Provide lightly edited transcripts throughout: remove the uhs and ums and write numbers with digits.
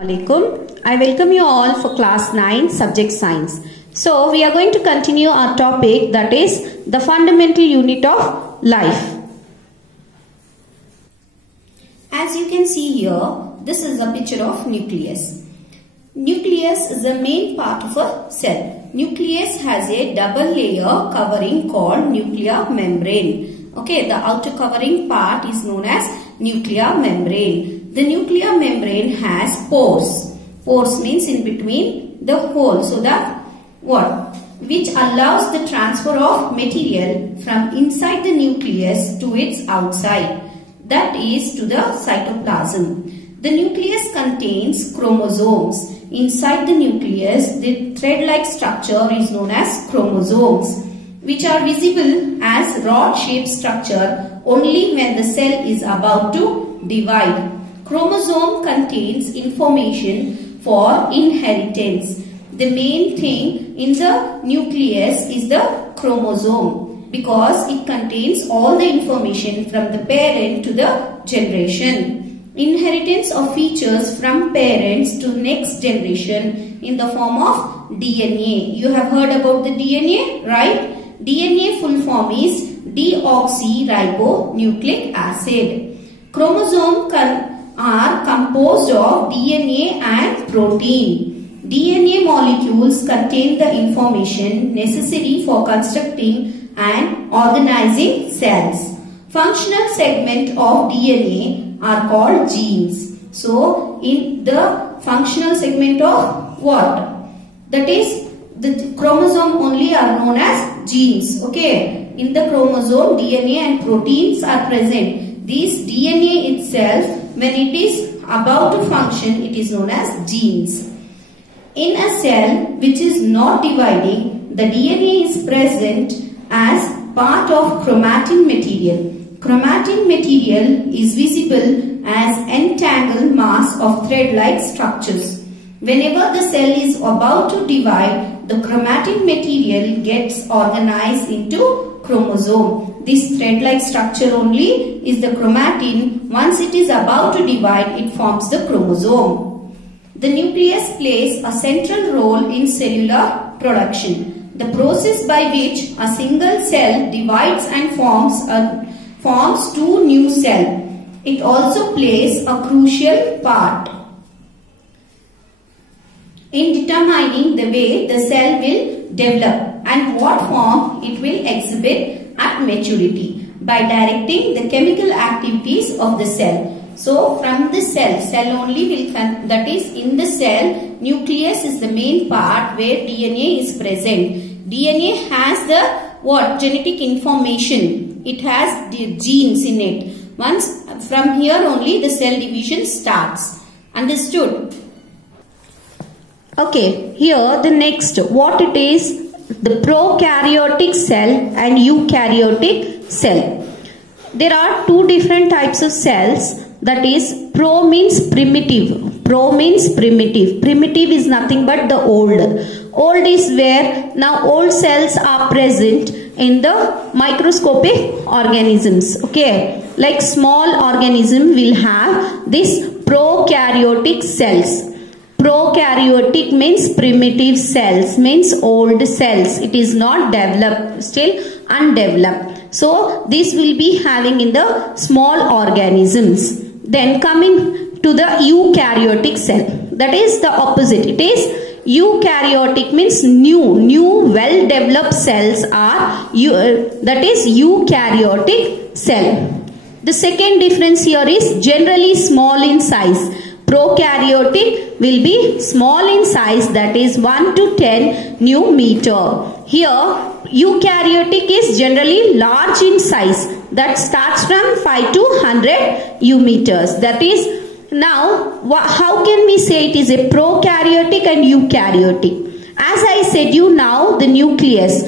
Alaikum. I welcome you all for class 9 subject science. So we are going to continue our topic, that is the fundamental unit of life. As you can see here, this is a picture of nucleus. Nucleus is the main part of a cell. Nucleus has a double layer covering called nuclear membrane. Okay, the outer covering part is known as nuclear membrane. The nuclear membrane has pores. Pores means in between the hole, so that which allows the transfer of material from inside the nucleus to its outside, that is to the cytoplasm. The nucleus contains chromosomes. Inside the nucleus, the thread-like structure is known as chromosomes, which are visible as rod-shaped structure only when the cell is about to divide. Chromosome contains information for inheritance. The main thing in the nucleus is the chromosome, because it contains all the information from the parent to the generation. Inheritance of features from parents to next generation in the form of DNA. You have heard about the DNA, right? DNA full form is deoxyribonucleic acid. Chromosome are composed of DNA and protein. DNA molecules contain the information necessary for constructing and organizing cells. Functional segment of DNA are called genes. So, in the functional segment of what? That is, the chromosome only are known as genes. Okay. In the chromosome, DNA and proteins are present. This DNA itself, when it is about to function, it is known as genes. In a cell which is not dividing, the DNA is present as part of chromatin material. Chromatin material is visible as entangled mass of thread-like structures. Whenever the cell is about to divide, the chromatin material gets organized into chromosome. This thread-like structure only is the chromatin. Once it is about to divide, it forms the chromosome. The nucleus plays a central role in cellular production. The process by which a single cell divides and forms two new cells. It also plays a crucial part in determining the way the cell will develop and what form it will exhibit at maturity by directing the chemical activities of the cell. So from the cell only will, that is in the cell, nucleus is the main part where DNA is present. DNA has the genetic information. It has the genes in it. Once from here only the cell division starts. Understood? Okay, here the next, what it is, the prokaryotic cell and eukaryotic cell. There are two different types of cells, that is, pro means primitive. Pro means primitive. Primitive is nothing but the old. Old is where now old cells are present in the microscopic organisms. Okay, like small organism will have this prokaryotic cells. Prokaryotic means primitive cells, means old cells. It is not developed, still undeveloped. So this will be having in the small organisms. Then coming to the eukaryotic cell, that is the opposite. It is eukaryotic means new well developed cells are that is eukaryotic cell. The second difference here is generally small in size. Prokaryotic will be small in size, that is 1 to 10 nanometer. Here eukaryotic is generally large in size, that starts from 5 to 100 nanometers. That is, now how can we say it is a prokaryotic and eukaryotic? As I said you now, the nucleus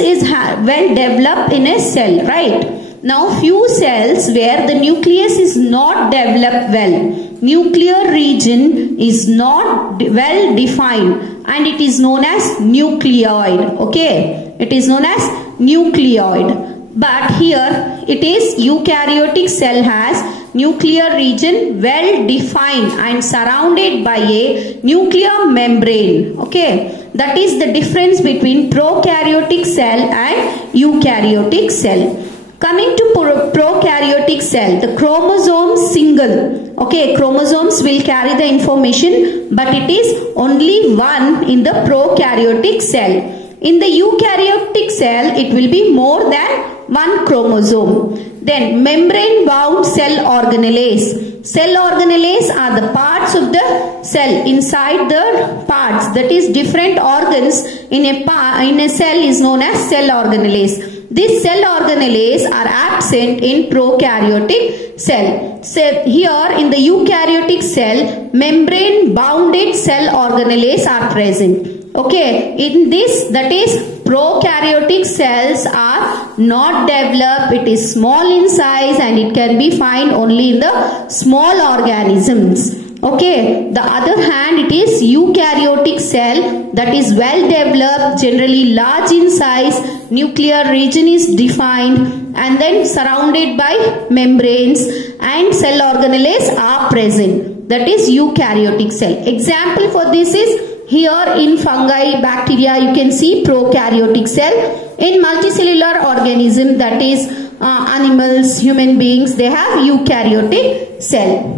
is well developed in a cell, right? Now few cells where the nucleus is not developed well. Nuclear region is not well defined and it is known as nucleoid. Okay, it is known as nucleoid. But here it is eukaryotic cell has nuclear region well defined and surrounded by a nuclear membrane. Okay, that is the difference between prokaryotic cell and eukaryotic cell. Coming to prokaryotic cell, the chromosome single. Okay, chromosomes will carry the information, but it is only one in the prokaryotic cell. In the eukaryotic cell, it will be more than one chromosome. Then membrane bound cell organelles. Cell organelles are the parts of the cell inside the parts, that is different organs in a cell is known as cell organelles. These cell organelles are absent in prokaryotic cell. So here in the eukaryotic cell, membrane bounded cell organelles are present. Okay, in this, that is prokaryotic cells are not developed. It is small in size and it can be found only in the small organisms. Okay, the other hand, it is eukaryotic cell that is well developed, generally large in size, nuclear region is defined and then surrounded by membranes and cell organelles are present. That is eukaryotic cell. Example for this is here in fungi, bacteria, you can see prokaryotic cell. In multicellular organism, that is animals, human beings, they have eukaryotic cell.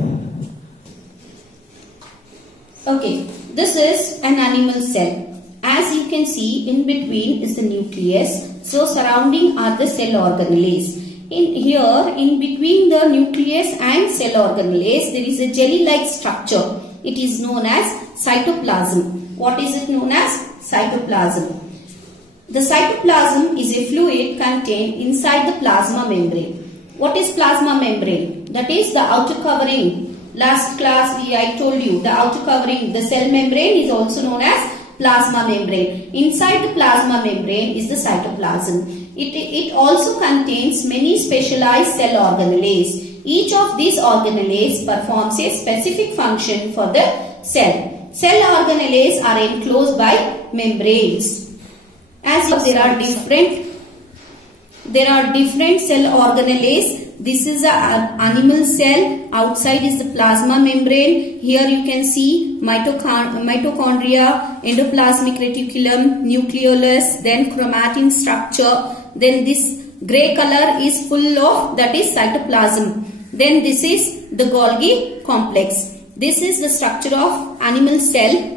Okay, this is an animal cell. As you can see, in between is the nucleus. So surrounding are the cell organelles. In between the nucleus and cell organelles, there is a jelly-like structure. It is known as cytoplasm. What is it known as? Cytoplasm. The cytoplasm is a fluid contained inside the plasma membrane. What is plasma membrane? That is the outer covering. Last class I told you the outer covering, the cell membrane is also known as plasma membrane. Inside the plasma membrane is the cytoplasm. It also contains many specialized cell organelles. Each of these organelles performs a specific function for the cell. Cell organelles are enclosed by membranes. As there are different cell organelles. This is an animal cell. Outside is the plasma membrane. Here you can see mitochondria, endoplasmic reticulum, nucleolus, then chromatin structure. Then this grey color is full of, that is cytoplasm. Then this is the Golgi complex. This is the structure of animal cell.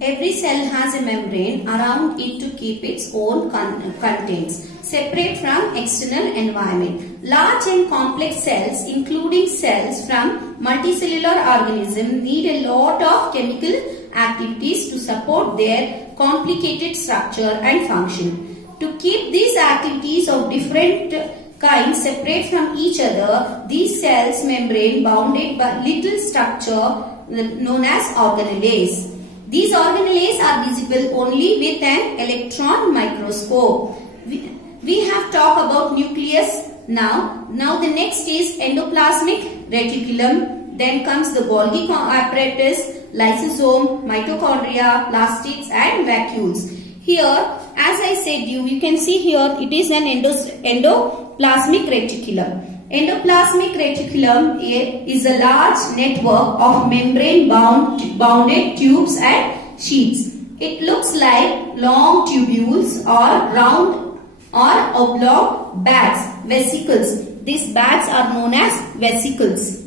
Every cell has a membrane around it to keep its own contents, separate from external environment. Large and complex cells, including cells from multicellular organisms, need a lot of chemical activities to support their complicated structure and function. To keep these activities of different kinds separate from each other, these cells membrane bounded by little structure known as organelles. These organelles are visible only with an electron microscope. We have talked about nucleus now. Now the next is endoplasmic reticulum. Then comes the Golgi apparatus, lysosome, mitochondria, plastids and vacuoles. Here, as I said you can see here it is an endoplasmic reticulum. Endoplasmic reticulum is a large network of membrane bounded tubes and sheets. It looks like long tubules or round or oblong bags, vesicles. These bags are known as vesicles.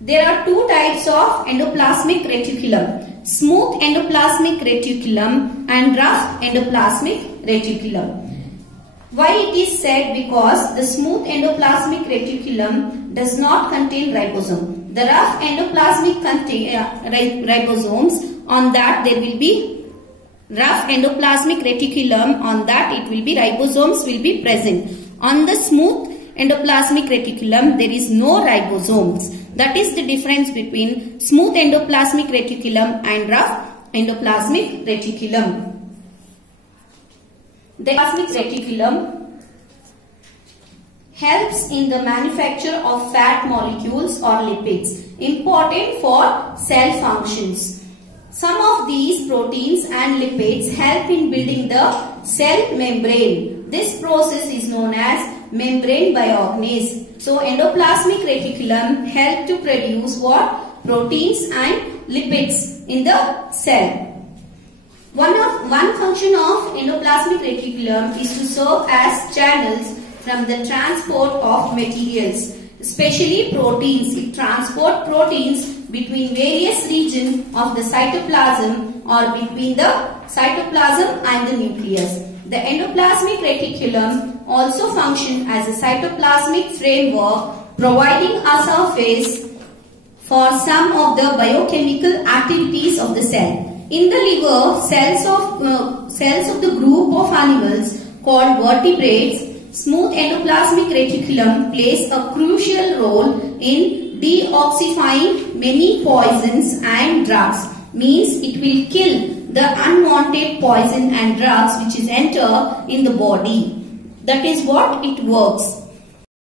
There are two types of endoplasmic reticulum: smooth endoplasmic reticulum and rough endoplasmic reticulum. Why it is said? Because the smooth endoplasmic reticulum does not contain ribosome. The rough endoplasmic ribosomes, on that there will be rough endoplasmic reticulum, on that it will be ribosomes will be present. On the smooth endoplasmic reticulum there is no ribosomes. That is the difference between smooth endoplasmic reticulum and rough endoplasmic reticulum. The endoplasmic reticulum helps in the manufacture of fat molecules or lipids, important for cell functions. Some of these proteins and lipids help in building the cell membrane. This process is known as membrane bioorganism. So endoplasmic reticulum help to produce what? Proteins and lipids in the cell. One function of endoplasmic reticulum is to serve as channels from the transport of materials, especially proteins. It transports proteins between various regions of the cytoplasm or between the cytoplasm and the nucleus. The endoplasmic reticulum also functions as a cytoplasmic framework, providing a surface for some of the biochemical activities of the cell. In the liver, cells of the group of animals called vertebrates, smooth endoplasmic reticulum plays a crucial role in deoxifying many poisons and drugs. Means it will kill the unwanted poison and drugs which is enter in the body. That is what it works.